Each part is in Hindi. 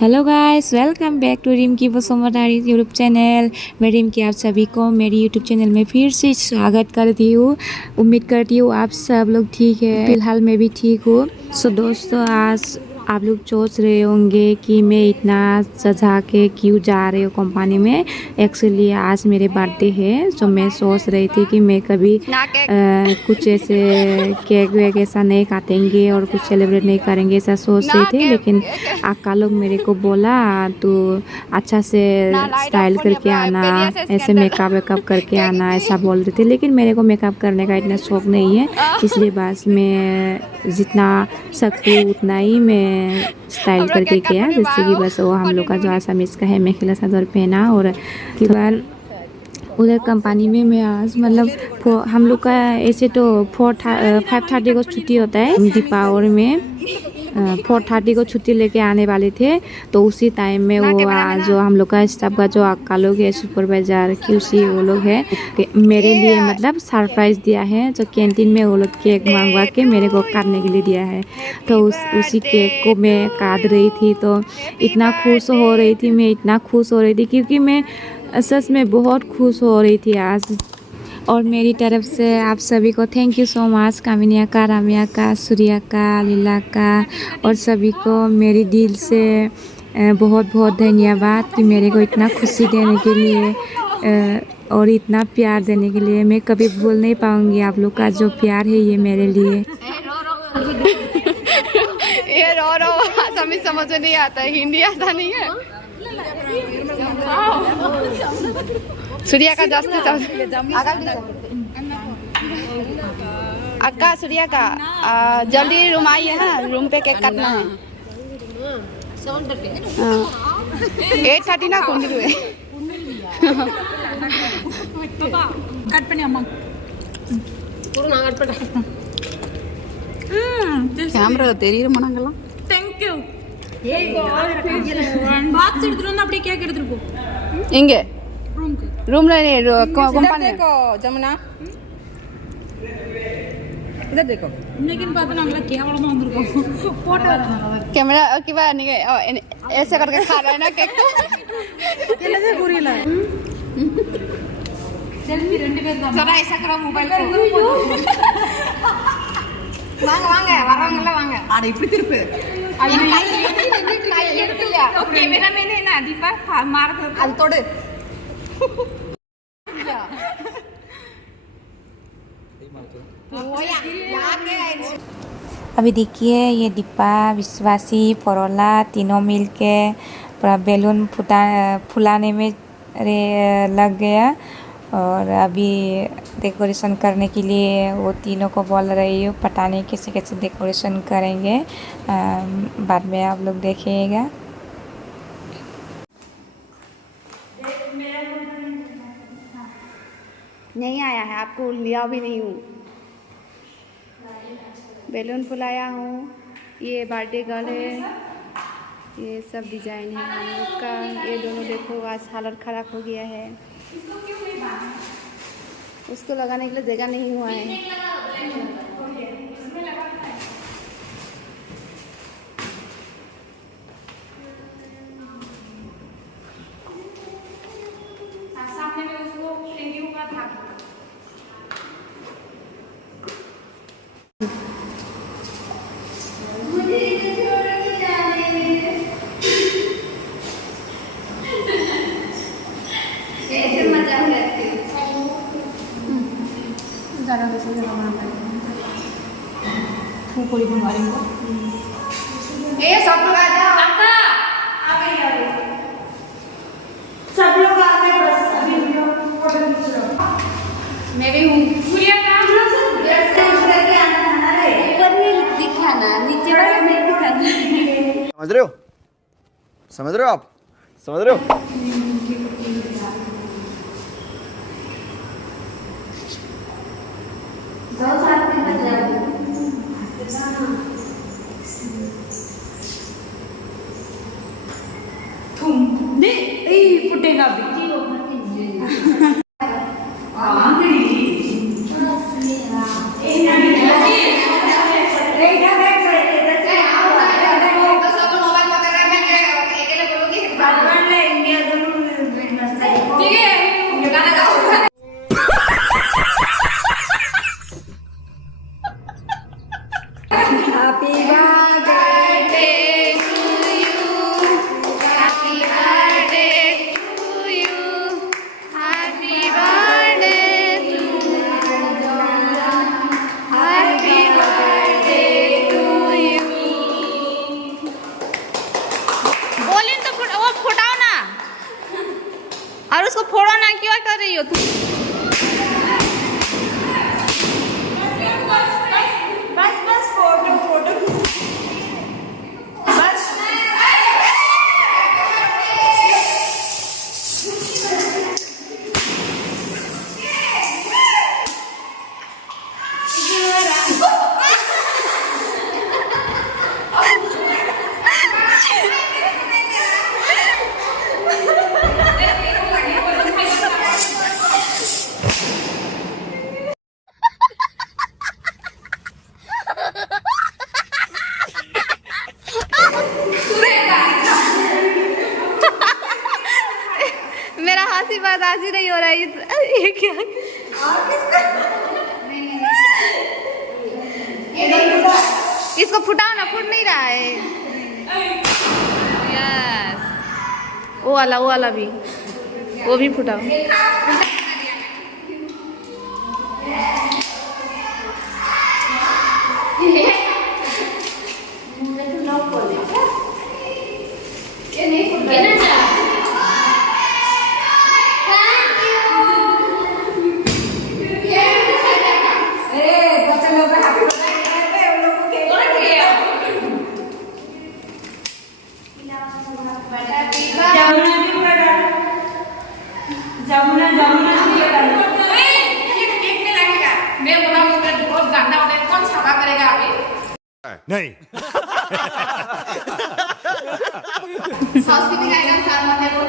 Hello guys, welcome back to Rimki Basumatary YouTube channel. मैं रिमकी आप सभी को मेरी यूट्यूब चैनल में फिर से स्वागत करती हूँ। उम्मीद करती हूँ आप सब लोग ठीक है। फिलहाल मैं भी ठीक हूँ। सो दोस्तों, आज आप लोग सोच रहे होंगे कि मैं इतना सजा के क्यों जा रही हूँ कंपनी में। एक्चुअली आज मेरे बर्थडे है, तो मैं सोच रही थी कि मैं कभी कुछ ऐसे केक वेक ऐसा नहीं काटेंगे और कुछ सेलिब्रेट नहीं करेंगे, ऐसा सोच रही थी। लेकिन आका लोग मेरे को बोला तो अच्छा से स्टाइल करके आना, ऐसे मेकअप वेकअप करके आना, ऐसा बोल रहे थे। लेकिन मेरे को मेकअप करने का इतना शौक नहीं है, इसलिए बस मैं जितना सकती हूँ उतना ही मैं स्टाइल करके किया। जैसे कि बस वो हम लोग का जो आसामीज़ का है मेखला चादर पहना, और के बाद उधर कंपनी में मैं आज मतलब हम लोग का ऐसे तो 5:30 को छुट्टी होता है। दीपावली में 4:30 को छुट्टी लेके आने वाले थे, तो उसी टाइम में वो जो हम लोग का स्टाफ का जो अक्का लोग है, सुपरवाइजर क्यूसी वो लोग है, मेरे लिए मतलब सरप्राइज़ दिया है। जो कैंटीन में वो लोग केक मंगवा के मेरे को काटने के लिए दिया है, तो उसी केक को मैं काट रही थी। तो इतना खुश हो रही थी मैं, इतना खुश हो रही थी क्योंकि मैं सच में बहुत खुश हो रही थी आज। और मेरी तरफ से आप सभी को थैंक यू सो मच। कामिनिया का, रामिया का, सूर्या का, लीला का, और सभी को मेरी दिल से बहुत बहुत धन्यवाद कि मेरे को इतना खुशी देने के लिए और इतना प्यार देने के लिए। मैं कभी भूल नहीं पाऊँगी आप लोग का जो प्यार है ये मेरे लिए। ये रो हमें समझ में नहीं आता है, हिंदी आता नहीं है। सूर्या का जास्ती अक्का सूर्या का जल्दी रूम आइए। हाँ, रूम पे केक काटना है। 8:30 ना कुंडी हुए कैमरा तेरी मनांगला। Thank you. बात से इधर अपने क्या कर इधर को इंगे रूम ले कंपनी देखो जमुना, इधर देखो। लेकिन बात ना अगला क्या वाला मंदिर को फोटो कैमरा की बात नहीं ऐसे करके खा रहा है ना केक तो केले से पूरी ला सेल्फी ரெண்டு பேர் தான் जरा ऐसा करो मोबाइल को வாங்க வரவங்கலாம் வாங்க அட இப்படி திருப்பு அது கை எடுக்கல கேமரா மேன் என்ன दीपा मार அது தொடு अभी देखिए ये दीपा, विश्वासी, फरोला तीनों मिलके पूरा बैलून फुलाने में लग गया। और अभी डेकोरेशन करने के लिए वो तीनों को बोल रही हूँ, पता नहीं कैसे कैसे डेकोरेशन करेंगे, बाद में आप लोग देखिएगा। नहीं आया है, आपको लिया भी नहीं हूँ। बैलून फुलाया हूँ। ये बर्थडे गर्ल है, ये सब डिजाइन है हम लोग का। ये दोनों देखो आज हालत खराब हो गया है, उसको लगाने के लिए जगह नहीं हुआ है। सब लोग आ जाओ। आ गई सब लोग आ गए, बस अभी फोटो खींच लो। मैं भी हूँ। सूर्या का करके आना है, ऊपर ही दिखाना, नीचे वाला नहीं दिखाना। समझ रहे हो? समझ रहे हो आप? समझ रहे हो? दो साथ में बजा दे ए फुटेगा अभी मोबाइल पकड़ रहे हैं। वो फुटाओ ना, और उसको फोड़ो ना, क्यों कर रही हो तुम? बस बस फोटो फोटो बस। मेरा हंसी बर्दाश्त ही नहीं हो रहा है। ये क्या? इसको फुटाओ ना, फूट नहीं रहा है। यस, वो वाला भी, वो भी फुटाओ। जामुना जामुना ये केक में लगेगा। मैं बोला मुझे बहुत गंदा होता है, कौन साफ करेगा अभी? नहीं। सॉस भी दिखाएगा साथ में वो।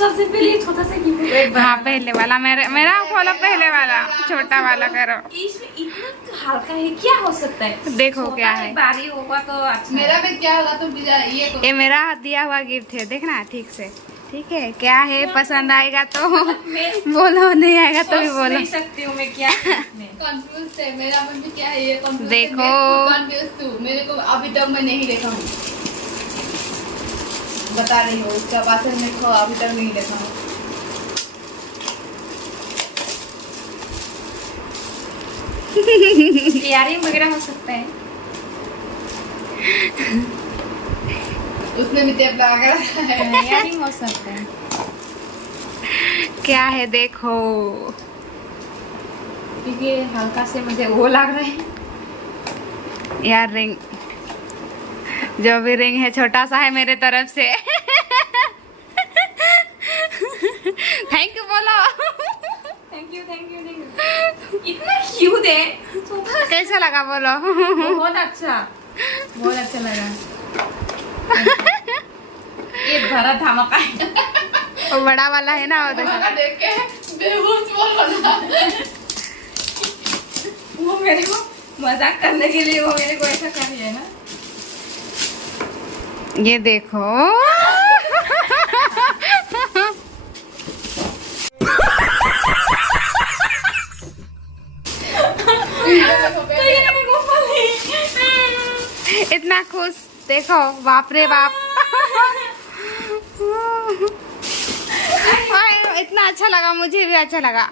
सबसे पहले छोटा सा गिफ्ट। हाँ पहले वाला, मेरा खोलो, पहले वाला छोटा वाला करो। इसमें इतना हल्का है, क्या हो सकता है? देखो क्या है। भारी होगा तो अच्छा। मेरा भी क्या होगा तो ये मेरा दिया हुआ गिफ्ट है, देखना ठीक से। ठीक है, क्या है, पसंद आएगा तो बोलो, नहीं आएगा तो भी बोलो। नहीं सकती हूँ मैं क्या। कंफ्यूज है मेरा मन भी, क्या है ये कंफ्यूज। देखो कंफ्यूज तू, मेरे को अभी तक मैं नहीं देखा हूँ, बता रही हूँ, उसका पार्सल में खो अभी तक नहीं देखा हूँ। इयरिंग वगैरह हो सकता है। उसमें भी टेप लगा कर इयरिंग हो सकता है। क्या है देखो, क्योंकि हल्का से मुझे वो लग रहा है। यार रिंग, जो भी रिंग है छोटा सा है मेरे तरफ से। थैंक यू बोलो। Thank you thank you thank you. इतना क्यूट है। कैसा लगा बोलो। बहुत अच्छा लगा। ये भरा धमाका है। वो बड़ा वाला है ना, वो देखो। देख के बेहोश बोलो ना। वो मेरे को मजाक करने के लिए वो मेरे को ऐसा कर रही है ना। ये देखो। इतना खुश देखो, बाप रे बाप। इतना अच्छा लगा, मुझे भी अच्छा लगा।